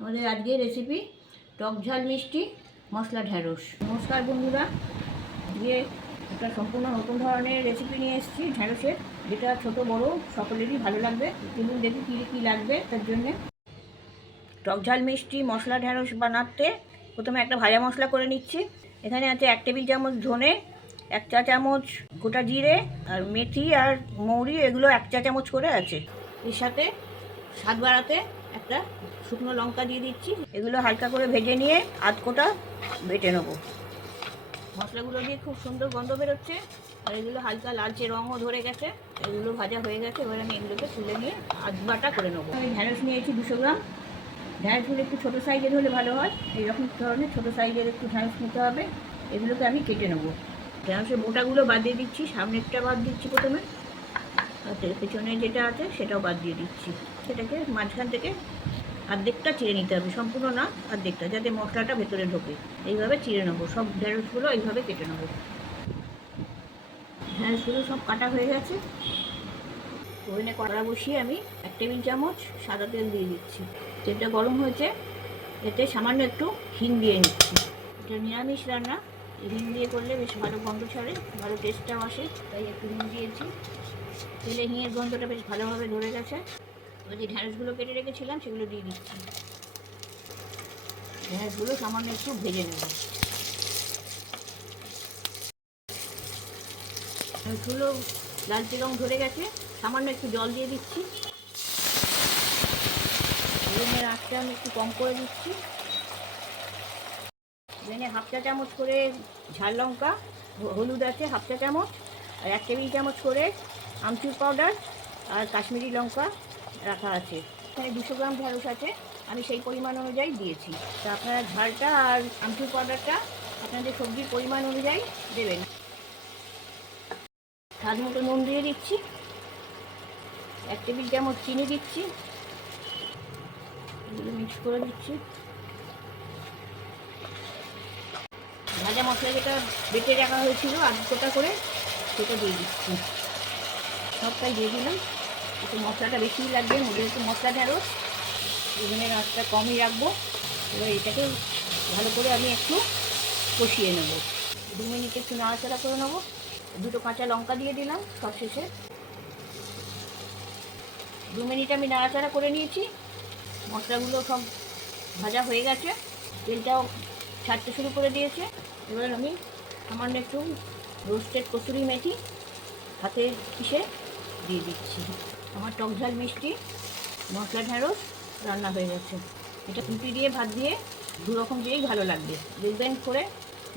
আমাদের আজকের রেসিপি টক ঝাল মিষ্টি মশলা ঢ্যাঁড়স। নমস্কার বন্ধুরা, আজকে একটা সম্পূর্ণ নতুন ধরনের রেসিপি নিয়ে এসেছি ঢ্যাঁড়সের, যেটা ছোট বড় সকলেরই ভালো লাগবে। চলুন দেখি কী কী লাগবে তার জন্যে। টক ঝাল মিষ্টি মশলা ঢ্যাঁড়স বানাতে প্রথমে একটা ভাজা মশলা করে নিচ্ছি। এখানে আছে 1 টেবিল চামচ ধনে, 1 চা চামচ গোটা জিরে, আর মেথি আর মৌরি, এগুলো 1 চা চামচ করে আছে। এর সাথে স্বাদ বাড়াতে একটা শুকনো লঙ্কা দিয়ে দিচ্ছি। এগুলো হালকা করে ভেজে নিয়ে আধ কোটা বেটে নেবো। মশলাগুলো দিয়ে খুব সুন্দর গন্ধ বেরোচ্ছে, আর এগুলো হালকা লালচে রঙও ধরে গেছে। এগুলো ভাজা হয়ে গেছে, এবার আমি এগুলোকে তুলে নিয়ে আধ বাটা করে নেবো। আমি ঢ্যাঁড়স নিয়েছি 200 গ্রাম। ঢ্যাঁড়সগুলো একটু ছোটো সাইজের হলে ভালো হয়, এইরকম ধরনের ছোটো সাইজের একটু ঢ্যাঁড়স নিতে হবে। এগুলোকে আমি কেটে নেবো। ঢ্যাঁড়সের বোটাগুলো বাদ দিয়ে দিচ্ছি, সামনেরটা বাদ দিচ্ছি প্রথমে, আর পেছনে যেটা আছে সেটাও বাদ দিয়ে দিচ্ছি। সেটাকে মাঝখান থেকে অর্ধেকটা চিড়ে নিতে হবে, সম্পূর্ণ না, অর্ধেকটা, যাতে মশলাটা ভেতরে ঢোকে। এইভাবে চিড়ে নেবো। সব ঢ্যাঁড়সগুলো এইভাবে কেটে নেবো। ঢ্যাঁড়সগুলো সব কাটা হয়ে গেছে। ওভেনে কড়া বসিয়ে আমি 1 টেবিল চামচ সাদা তেল দিয়ে দিচ্ছি। তেলটা গরম হয়েছে, এতে সামান্য একটু হিং দিয়ে নিচ্ছি। এটা নিরামিষ রান্না, হিং দিয়ে করলে বেশ ভালো গন্ধ ছাড়ে, ভালো টেস্টটাও আসে, তাই একটু হিং দিয়েছি। তেলে হিঙের গন্ধটা বেশ ভালোভাবে ধরে গেছে। এবার যে ঢ্যাঁড়সগুলো কেটে রেখেছিলাম সেগুলো দিয়ে দিচ্ছি। ঢ্যাঁড়সগুলো সামান্য একটু ভেজে নেব। ঢ্যাঁড়সগুলো লালচে রং ধরে গেছে, সামান্য একটু জল দিয়ে দিচ্ছি। ওভেনের আঁচটা আমি একটু কম করে দিচ্ছি। ওভেনে 1/2 চা চামচ করে ঝাল লঙ্কা, হলুদ আছে 1/2 চা চামচ, আর 1 টেবিল চামচ করে আমচুর পাউডার আর কাশ্মীরি লঙ্কা রাখা আছে। এখানে 200 গ্রাম ঢ্যাঁড়স আছে, আমি সেই পরিমাণ অনুযায়ী দিয়েছি। তা আপনারা ঝালটা আর আমচুর পাউডারটা আপনাদের সবজির পরিমাণ অনুযায়ী দেবেন। স্বাদ মতো নুন দিয়ে দিচ্ছি, 1 টেবিল চামচ চিনি দিচ্ছি, এগুলো মিক্স করে দিচ্ছি। ভাজা মশলা যেটা বেটে রাখা হয়েছিল আধ কোটা করে, সেটা দিয়ে দিচ্ছি। সবটাই দিয়ে দিলাম। একটু মশলাটা বেশিই লাগবে, যেহেতু মশলা ঢ্যাঁড়স, ওভেনের আঁচটা কমই রাখবো। এবার এটাকে ভালো করে আমি একটু কষিয়ে নেব। 2 মিনিট একটু নাড়াচাড়া করে নেবো। 2টো কাঁচা লঙ্কা দিয়ে দিলাম সব শেষে। 2 মিনিট আমি নাড়াচাড়া করে নিয়েছি। মশলাগুলো সব ভাজা হয়ে গেছে, তেলটাও ছাড়তে শুরু করে দিয়েছে। এবার আমি সামান্য একটু রোস্টেড কসুরি মেথি হাতে পিষে দিয়ে দিচ্ছি। আমার টক ঝাল মিষ্টি মশলা ঢ্যাঁড়স রান্না হয়ে গেছে। এটা রুটি দিয়ে ভাত দিয়ে 2 রকম দিয়েই ভালো লাগবে, দেখবেন করে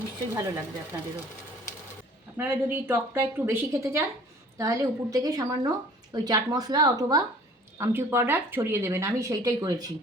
নিশ্চয়ই ভালো লাগবে আপনাদেরও। আপনারা যদি টকটা একটু বেশি খেতে চান তাহলে উপর থেকে সামান্য ওই চাট মশলা অথবা আমচুর পাউডার ছড়িয়ে দেবেন, আমি সেইটাই করেছি।